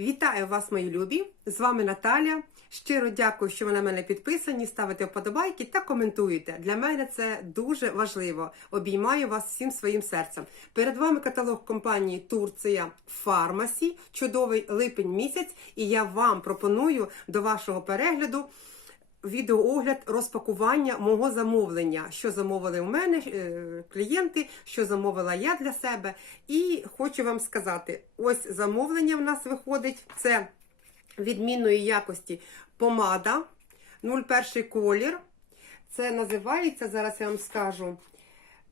Вітаю вас, мої любі! З вами Наталя. Щиро дякую, що ви на мене підписані, ставите вподобайки та коментуєте. Для мене це дуже важливо. Обіймаю вас всім своїм серцем. Перед вами каталог компанії Турція Фармасі, чудовий липень місяць, і я вам пропоную до вашого перегляду. Відеоогляд розпакування мого замовлення, що замовили у мене е, клієнти, що замовила я для себе. І хочу вам сказати: ось замовлення в нас виходить. Це відмінної якості помада 01 колір. Це називається, зараз я вам скажу.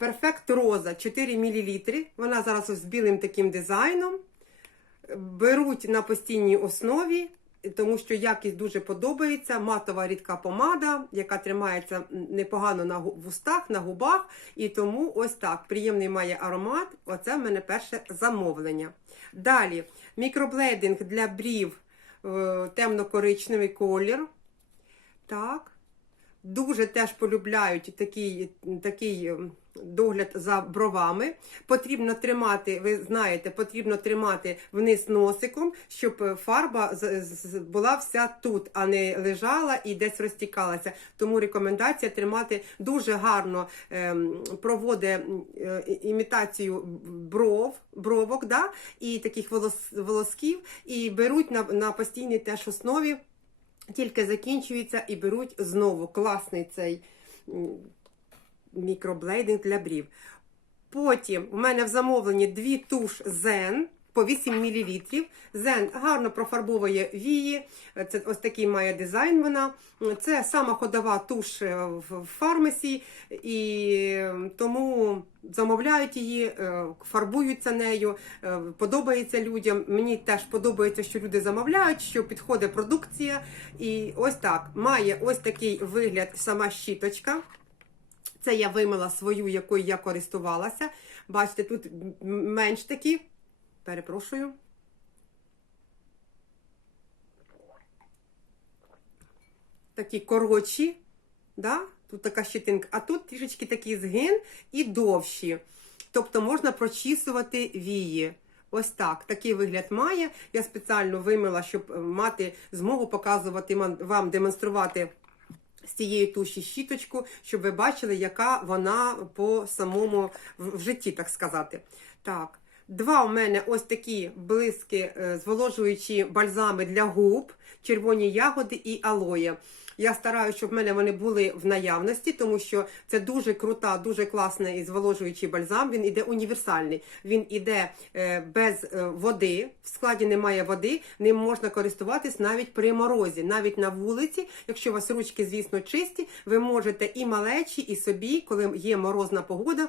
Perfect Rosa 4 мл. Вона зараз з білим таким дизайном. Беруть на постійній основі тому що якість дуже подобається. Матова рідка помада, яка тримається непогано на вустах, на губах. І тому ось так приємний має аромат. Оце в мене перше замовлення. Далі мікроблейдинг для брів е, темно-коричневий колір. Так. Дуже теж полюбляють такий такий ем, догляд за бровами. Потрібно тримати, ви знаєте, потрібно тримати вниз носиком, щоб фарба була вся тут, а не лежала і десь розтікалася. Тому рекомендація тримати дуже гарно ем, проводить е, імітацію бров, бровок да, і таких волос, волосків, і беруть на, на постійній теж основі. Тільки закінчується і беруть знову класний цей мікроблейдинг для брів. Потім у мене в замовленні дві туш Zen по 8 мл. Зен гарно профарбовує вії. Це ось такий має дизайн. Вона. Це сама ходова туш е, в фармасі, і тому замовляють її, е, фарбуються нею, е, подобається людям. Мені теж подобається, що люди замовляють, що підходить продукція. І ось так має ось такий вигляд сама щіточка. Це я вимила свою, якою я користувалася. Бачите, тут менш такі. Перепрошую. Такі коротші, да? тут така щетинка, а тут трішечки такий згин і довші. Тобто можна прочісувати вії. Ось так. Такий вигляд має. Я спеціально вимила, щоб мати змогу показувати вам, демонструвати з цієї туші щіточку, щоб ви бачили, яка вона по самому в житті, так сказати. Так. Два у мене ось такі блиски, е, зволожуючі бальзами для губ, червоні ягоди і алоє. Я стараюся, щоб в мене вони були в наявності, тому що це дуже крута, дуже класний зволожуючий бальзам. Він іде універсальний. Він іде е, без е, води, в складі немає води, ним можна користуватись навіть при морозі, навіть на вулиці. Якщо у вас ручки, звісно, чисті, ви можете і малечі, і собі, коли є морозна погода.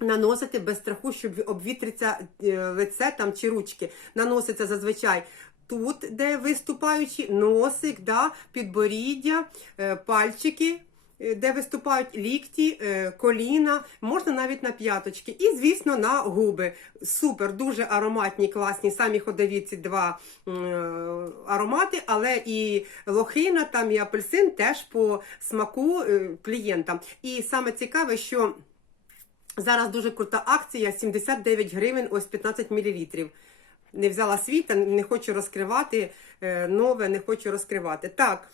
Наносити без страху, щоб обвітриться е, лице там чи ручки. Наноситься зазвичай тут, де виступаючі, носик, да, підборіддя, е, пальчики, е, де виступають лікті, коліна, можна навіть на п'яточки. І, звісно, на губи. Супер, дуже ароматні, класні, самі ходові ці два аромати, але і лохина, там і апельсин теж по смаку клієнтам. І саме цікаве, що. Зараз дуже крута акція: 79 гривень, ось 15 мл. Не взяла світа, не хочу розкривати е, нове, не хочу розкривати. Так,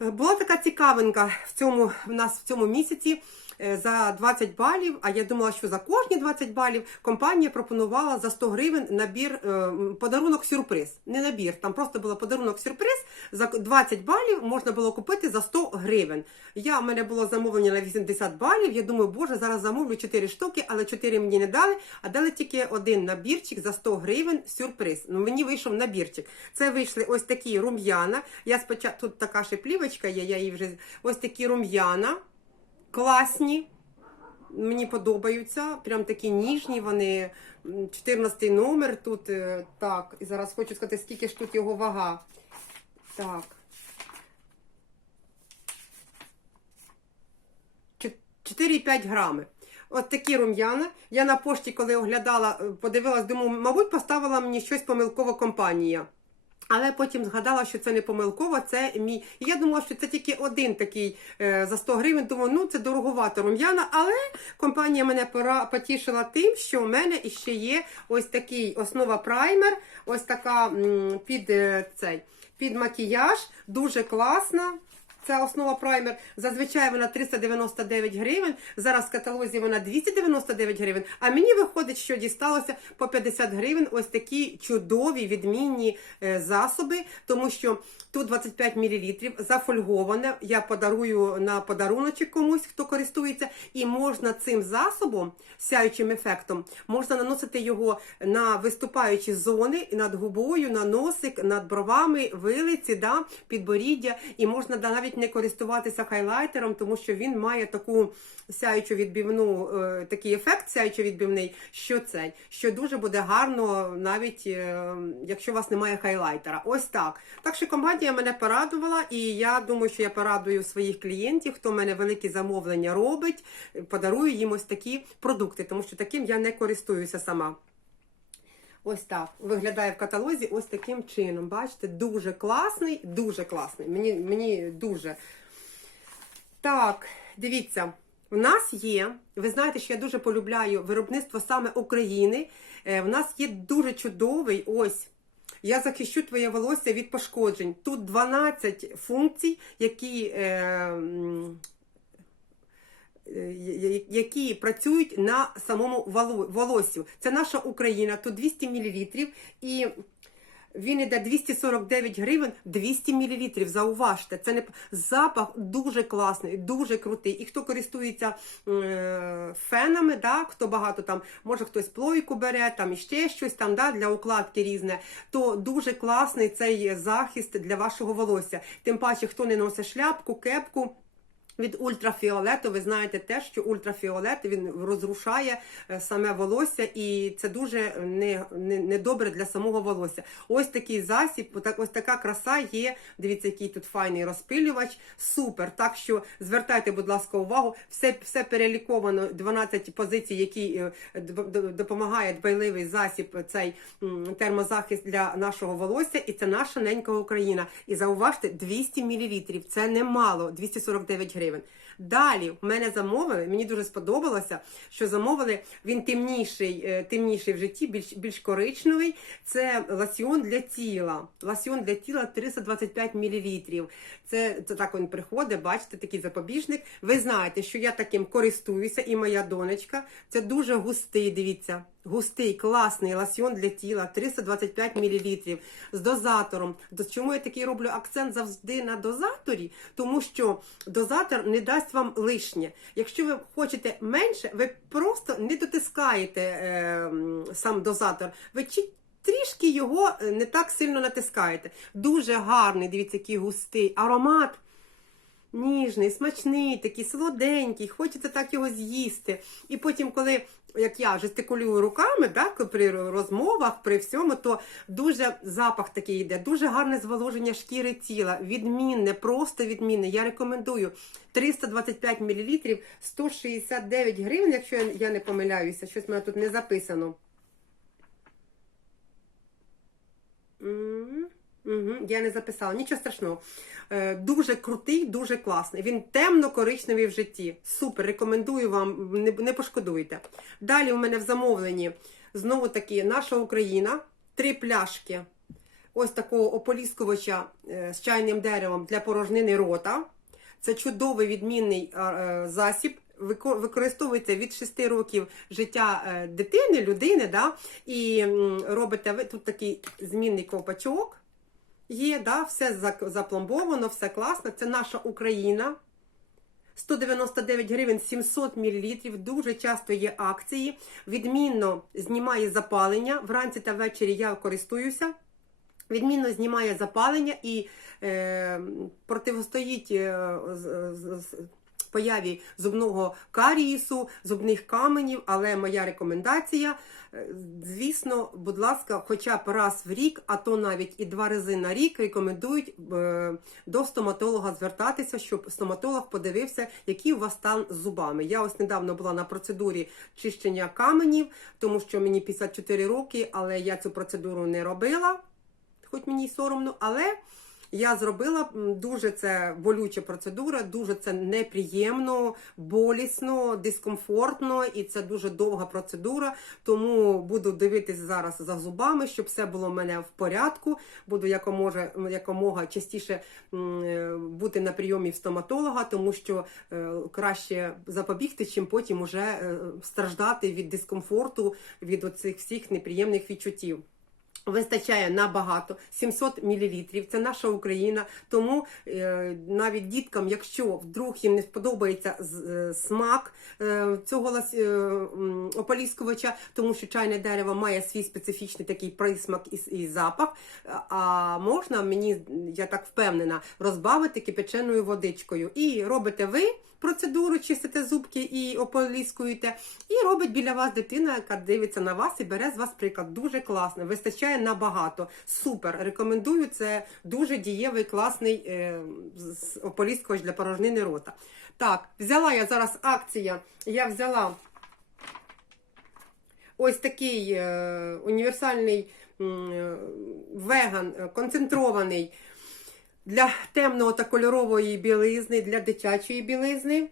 була така цікавинка в цьому, в нас в цьому місяці. Е, за 20 балів, а я думала, що за кожні 20 балів компанія пропонувала за 100 гривень набір е, подарунок сюрприз. Не набір, там просто було подарунок сюрприз. За 20 балів можна було купити за 100 гривень. Я, У мене було замовлення на 80 балів. Я думаю, боже, зараз замовлю 4 штуки, але 4 мені не дали, а дали тільки один набірчик за 100 гривень сюрприз. Ну, Мені вийшов набірчик. Це вийшли ось такі рум'яна. Я спочатку тут така ще плівочка є, я її вже ось такі рум'яна класні. Мені подобаються. Прям такі ніжні. Вони 14 номер тут. е, Так, і зараз хочу сказати, скільки ж тут його вага. Так. 4,5 грами. От такі рум'яна. Я на пошті, коли оглядала, е, подивилась, думаю, мабуть, поставила мені щось помилково компанія. Але потім згадала, що це не помилково, це мій. І я думала, що це тільки один такий е, за 100 гривень. Думаю, ну це дороговато рум'яна. Але компанія мене пора потішила тим, що в мене іще є ось такий основа праймер, ось така м, під е, цей під макіяж, дуже класна. Ця основа праймер. Зазвичай вона 399 гривень. Зараз в каталозі вона 299 гривень. А мені виходить, що дісталося по 50 гривень ось такі чудові відмінні е, засоби, тому що тут 25 мл зафольговане. Я подарую на подаруночок комусь, хто користується, і можна цим засобом, сяючим ефектом, можна наносити його на виступаючі зони над губою, на носик, над бровами, вилиці, да, підборіддя, і можна да, навіть не користуватися хайлайтером, тому що він має таку сяючу відбивну, е, такий ефект сяючо відбивний, що цей, що дуже буде гарно, навіть е, якщо у вас немає хайлайтера. Ось так. Так що компанія мене порадувала, і я думаю, що я порадую своїх клієнтів, хто в мене великі замовлення робить, подарую їм ось такі продукти, тому що таким я не користуюся сама. Ось так виглядає в каталозі ось таким чином. Бачите, дуже класний, дуже класний. Мені, мені дуже. Так, дивіться, в нас є. Ви знаєте, що я дуже полюбляю виробництво саме України. Е, В нас є дуже чудовий ось. Я захищу твоє волосся від пошкоджень. Тут 12 функцій, які. Е, які працюють на самому воло- волоссю. Це наша Україна, тут 200 мл і він іде 249 гривень, 200 мл. Зауважте, це не запах дуже класний, дуже крутий. І хто користується е, фенами, да, хто багато там, може хтось плойку бере, там іще щось там да, для укладки різне, то дуже класний цей захист для вашого волосся. Тим паче, хто не носить шляпку, кепку. Від ультрафіолету, ви знаєте те, що ультрафіолет він розрушає е, саме волосся, і це дуже не, не, не добре для самого волосся. Ось такий засіб, ось така краса є. Дивіться, який тут файний розпилювач. Супер. Так що звертайте, будь ласка, увагу. Все, все переліковано, 12 позицій, які е, допомагає дбайливий засіб, цей термозахист для нашого волосся, і це наша ненька Україна. І зауважте, 200 мл. Це немало, 249 гривень. Далі в мене замовили, мені дуже сподобалося, що замовили він темніший, е, темніший в житті, більш, більш коричневий. Це ласьйон для тіла. Ласьйон для тіла 325 мл. Це, це так він приходить, бачите, такий запобіжник. Ви знаєте, що я таким користуюся, і моя донечка. Це дуже густий, дивіться. Густий, класний ласьйон для тіла, 325 мл з дозатором. До чому я такий роблю акцент завжди на дозаторі? Тому що дозатор не дасть вам лишнє. Якщо ви хочете менше, ви просто не дотискаєте е, сам дозатор. Ви трішки його е, не так сильно натискаєте. Дуже гарний, дивіться, який густий аромат. Ніжний, смачний, такий солоденький, хочеться так його з'їсти. І потім, коли як я жестикулюю руками, так, при розмовах, при всьому, то дуже запах такий йде, дуже гарне зволоження шкіри тіла, відмінне, просто відмінне. Я рекомендую 325 мл, 169 гривень, якщо я- не помиляюся, щось в мене тут не записано. М, Угу, я не записала, нічого страшного. Е, дуже крутий, дуже класний. Він темно-коричневий в житті. Супер, рекомендую вам, не, не пошкодуйте. Далі у мене в замовленні знову таки наша Україна, три пляшки ось такого ополіскувача е, з чайним деревом для порожнини рота. Це чудовий відмінний е, засіб. Використовується від 6 років життя е, дитини, людини, да? і робите ви тут такий змінний ковпачок. Є, да, все запломбовано, все класно. Це наша Україна. 199 гривень 700 мл. Дуже часто є акції. Відмінно знімає запалення. Вранці та ввечері я користуюся. Відмінно знімає запалення і е, противостоїть е, з- з- появі зубного карієсу, зубних каменів, але моя рекомендація, е, звісно, будь ласка, хоча б раз в рік, а то навіть і два рази на рік рекомендують е, до стоматолога звертатися, щоб стоматолог подивився, який у вас стан з зубами. Я ось недавно була на процедурі чищення каменів, тому що мені 54 роки, але я цю процедуру не робила. хоч мені й соромно, але. Я зробила дуже це болюча процедура, дуже це неприємно, болісно, дискомфортно, і це дуже довга процедура. Тому буду дивитись зараз за зубами, щоб все було в мене в порядку. Буду якомога, якомога частіше е, бути на прийомі в стоматолога, тому що е, краще запобігти, чим потім уже е, страждати від дискомфорту, від оцих всіх неприємних відчуттів. Вистачає набагато 700 мл. Це наша Україна. Тому е, навіть діткам, якщо вдруг їм не сподобається е, смак е, цього е, ополіскувача, тому що чайне дерево має свій специфічний такий присмак і, і запах. А можна мені, я так впевнена, розбавити кипяченою водичкою. І робите ви процедуру, чистите зубки і ополіскуєте. І робить біля вас дитина, яка дивиться на вас і бере з вас приклад. Дуже класно, вистачає набагато. Супер. Рекомендую. Це дуже дієвий, класний е, з- для порожнини рота. Так, взяла я зараз акція. Я взяла ось такий е, універсальний е, веган, е, концентрований для темного та кольорової білизни, для дитячої білизни.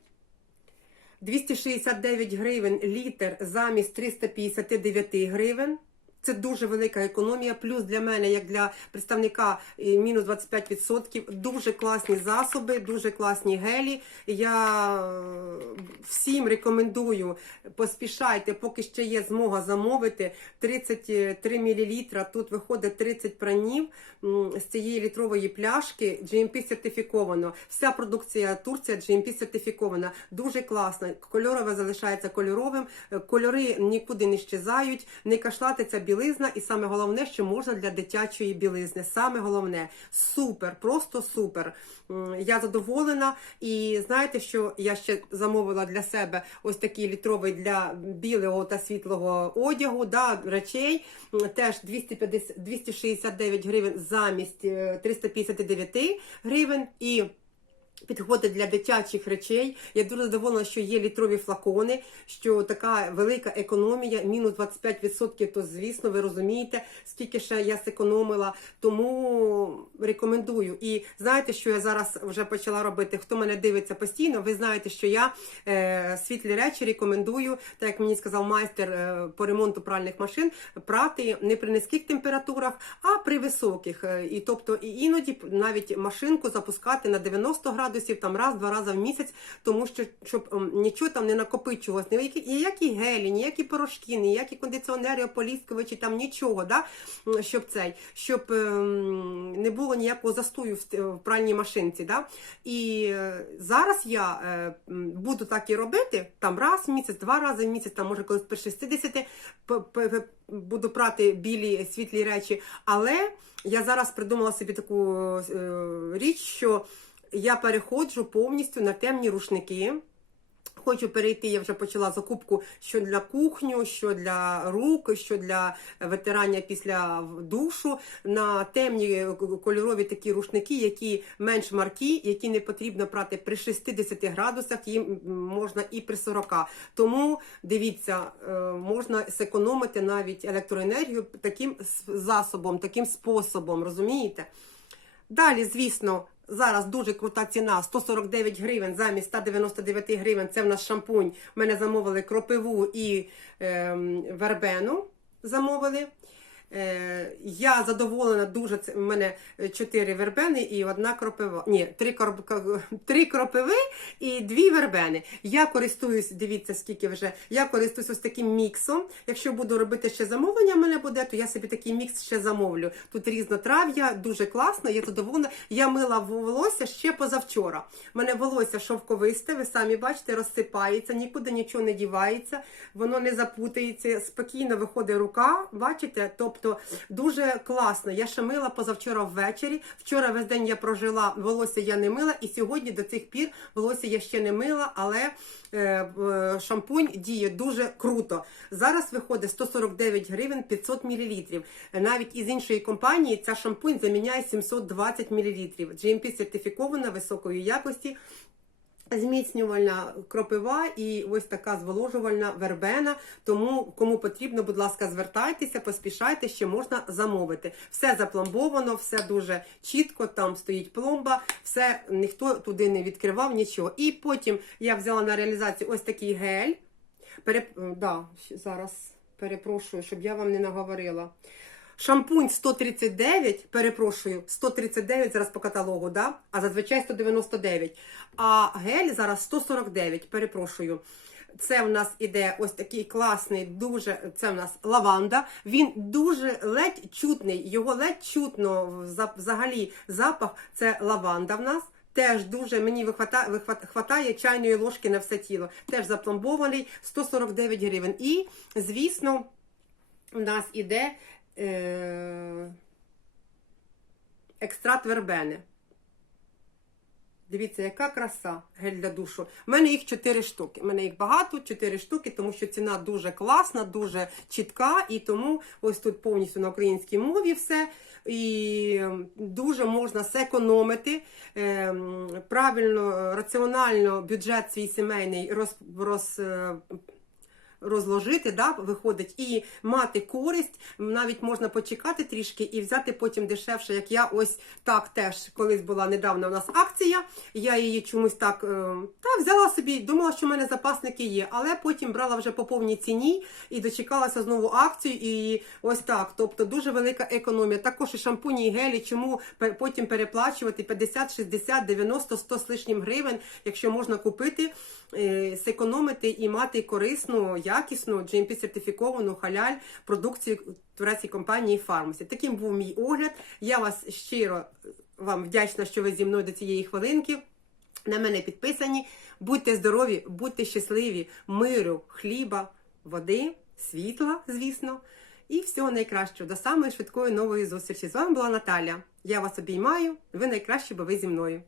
269 гривень літр замість 359 гривень. Це дуже велика економія. Плюс для мене, як для представника, е, мінус 25%. Дуже класні засоби, дуже класні гелі. Я е, всім рекомендую, поспішайте, поки ще є змога замовити 33 мл. Тут виходить 30 пранів з цієї літрової пляшки. GMP сертифіковано. Вся продукція Турція GMP сертифікована. Дуже класна. Кольорове залишається кольоровим. Е, Кольори нікуди не щезають, не кашлатиться білизна, і саме головне, що можна для дитячої білизни. Саме головне супер, просто супер. Я задоволена. І знаєте, що я ще замовила для себе ось такий літровий для білого та світлого одягу, да, речей. Теж 250, 269 гривень замість е, 359 гривень. І Підходить для дитячих речей. Я дуже задоволена, що є літрові флакони, що така велика економія, мінус 25%, то звісно, ви розумієте, скільки ще я зекономила. Тому рекомендую. І знаєте, що я зараз вже почала робити? Хто мене дивиться постійно, ви знаєте, що я е, світлі речі рекомендую, так як мені сказав майстер е, по ремонту пральних машин, прати не при низьких температурах, а при високих. Е, І тобто і іноді навіть машинку запускати на 90 градусів там раз-два рази в місяць, тому що щоб ем, нічого там не накопичувалось, ніякі, ніякі гелі, ніякі порошки, ніякі кондиціонери, ополіскувачі, там нічого, да? щоб цей, щоб ем, не було ніякого застою в, пральній машинці. Да? І е, зараз я е, буду так і робити, там раз в місяць, два рази в місяць, там може колись при 60 п- п- п- буду прати білі світлі речі. Але я зараз придумала собі таку е, річ, що я переходжу повністю на темні рушники. Хочу перейти, я вже почала закупку що для кухню, що для рук, що для витирання після душу на темні кольорові такі рушники, які менш маркі, які не потрібно прати при 60 градусах, їм можна і при 40. Тому дивіться, е, можна зекономити навіть електроенергію таким засобом, таким способом, розумієте? Далі, звісно, зараз дуже крута ціна 149 гривень замість 199 гривень. Це в нас шампунь. Мене замовили кропиву і е, вербену. Замовили. Е, я задоволена дуже. Це в мене чотири вербени і одна кропива. Ні, три, три кропиви і дві вербени. Я користуюсь, дивіться, скільки вже. Я користуюсь ось таким міксом. Якщо буду робити ще замовлення, в мене буде, то я собі такий мікс ще замовлю. Тут різнотрав'я, дуже класно, я задоволена. Я мила волосся ще позавчора. У мене волосся шовковисте, ви самі бачите, розсипається, нікуди нічого не дівається, воно не запутається, спокійно виходить рука, бачите? Тобто дуже класно. Я ще мила позавчора ввечері. Вчора весь день я прожила, волосся я не мила, і сьогодні до цих пір волосся я ще не мила, але е, в- шампунь діє дуже круто. Зараз виходить 149 гривень 500 мл. Навіть із іншої компанії ця шампунь заміняє 720 мл. GMP сертифікована високої якості. Зміцнювальна кропива і ось така зволожувальна вербена. Тому кому потрібно, будь ласка, звертайтеся, поспішайте, ще можна замовити. Все запломбовано, все дуже чітко. Там стоїть пломба, все ніхто туди не відкривав нічого. І потім я взяла на реалізацію ось такий гель. Переп... Да, зараз перепрошую, щоб я вам не наговорила. Шампунь 139, перепрошую, 139 зараз по каталогу, да? а зазвичай 199. А гель зараз 149, перепрошую. Це в нас іде ось такий класний, дуже це в нас лаванда. Він дуже ледь чутний, його ледь чутно взагалі запах. Це лаванда в нас. Теж дуже мені вихват- чайної ложки на все тіло. Теж запломбований 149 гривень. І, звісно, у нас іде е, екстракт вербени. Дивіться, яка краса гель для душу. У мене їх 4 штуки. У мене їх багато, 4 штуки, тому що ціна дуже класна, дуже чітка, і тому ось тут повністю на українській мові все. І дуже можна зекономити, ем, правильно, раціонально бюджет свій сімейний роз, роз, е, розложити, да, виходить, і мати користь. Навіть можна почекати трішки і взяти потім дешевше, як я ось так теж колись була недавно у нас акція. Я її чомусь так е, та взяла собі, думала, що в мене запасники є, але потім брала вже по повній ціні і дочекалася знову акцію. І ось так. Тобто дуже велика економія. Також і шампуні, і гелі, чому потім переплачувати 50, 60, 90, 100 з лишнім гривень, якщо можна купити, е, зекономити і мати корисну, якісну, GMP-сертифіковану халяль продукцію турецької компанії Фармасі. Таким був мій огляд. Я вас щиро е, вам вдячна, що ви зі мною до цієї хвилинки. На мене підписані. Будьте здорові, будьте щасливі, миру, хліба, води, світла, звісно. І всього найкращого. До самої швидкої нової зустрічі. З вами була Наталя. Я вас обіймаю. Ви найкращі, бо ви зі мною.